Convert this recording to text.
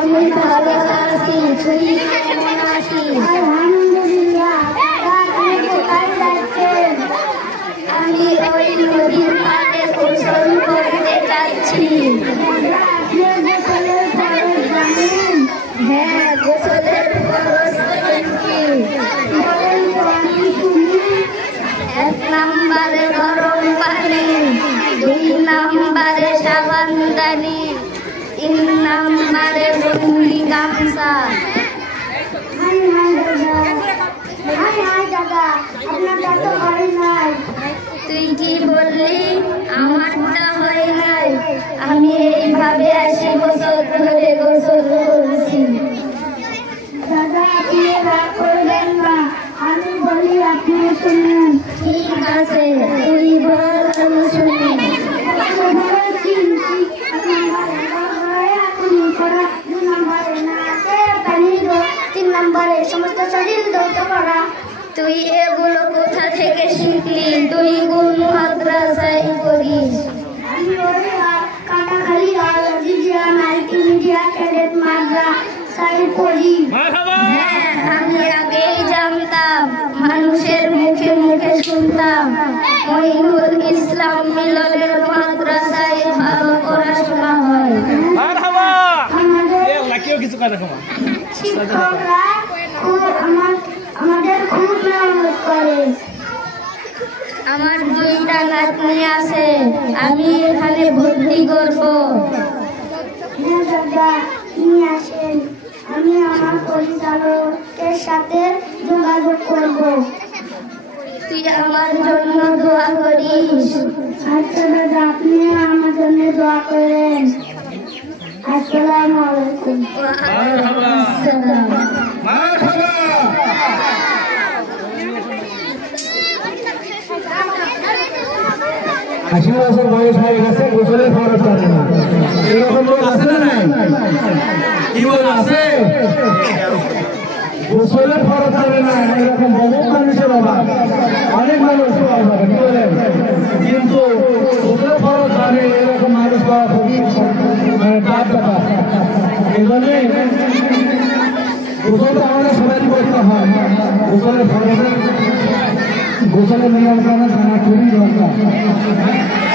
আমি ভালো আছি, তুই কেমন আছিস? আলহামদুলিল্লাহ। আমি ওই নদীর পাড়ে গোসল করতে যাচ্ছি। হ্যাঁ, গোসলের খরচ কি? 1 নম্বরে গরম পানি, 2 নম্বরে সাবানদানি, 3 নম্বরে লুঙ্গি গামছা। তুই কি বললি? আমারটা হয় নাই। আমি এইভাবে 80 বছর ধরে গোসল করছি। দাদা, আপনি রাগ করবেন না, আমি বলি আপনি শুনুন। ঠিক আছে, তুই বল, আমি শুনি। 3 নম্বরে সমস্ত শরীর দৌত করা। তুই এগুলো কোথা থেকে শিখলি? তুই কোন মাদ্রাসায় পড়িস? আমি কাটাখালী আজিজিয়া মাল্টিমিডিয়া ক্যাডেট মাদ্রাসায় পড়ি। হ্যাঁ, আমি আগেই জানতাম, মানুষের মুখে মুখে শুনতাম মঈনুল ইসলাম মিলনের মাদ্রাসায় ভালো পড়াশোনা হয়। শিক্ষকরা আমাদের খুব মেহনত করে। আমার 2টা নাতনি আছে, আমি এখানে ভর্তি করব। হ্যাঁ দাদা, নিয়ে আসেন, আমি আমার পরিচালকের সাথে যোগাযোগ করব। তুই আমার জন্য দোয়া করিস। আচ্ছা দাদা, আপনি আমার জন্য দোয়া করেন। আসসালামু আলাইকুম। আশি বছর বয়স হয়ে গেছে, গোসলের খরচ করে না। এরকম লোক আছে না? নাই? কি বল আছে? গোসলের খরচ করে না, এরকম বহু মানুষের অভাব, অনেক মানুষ অভাব, কি বলেন? কিন্তু গোসলের খরচ করে এরকম মানুষ পাওয়া খুবই টাফ ব্যাপার। এই জন্যই গোসলটা আমাদের সবাই করতে হয়। গোসলের খরচের, গোসলের নিয়ম কানুন জানা খুবই দরকার।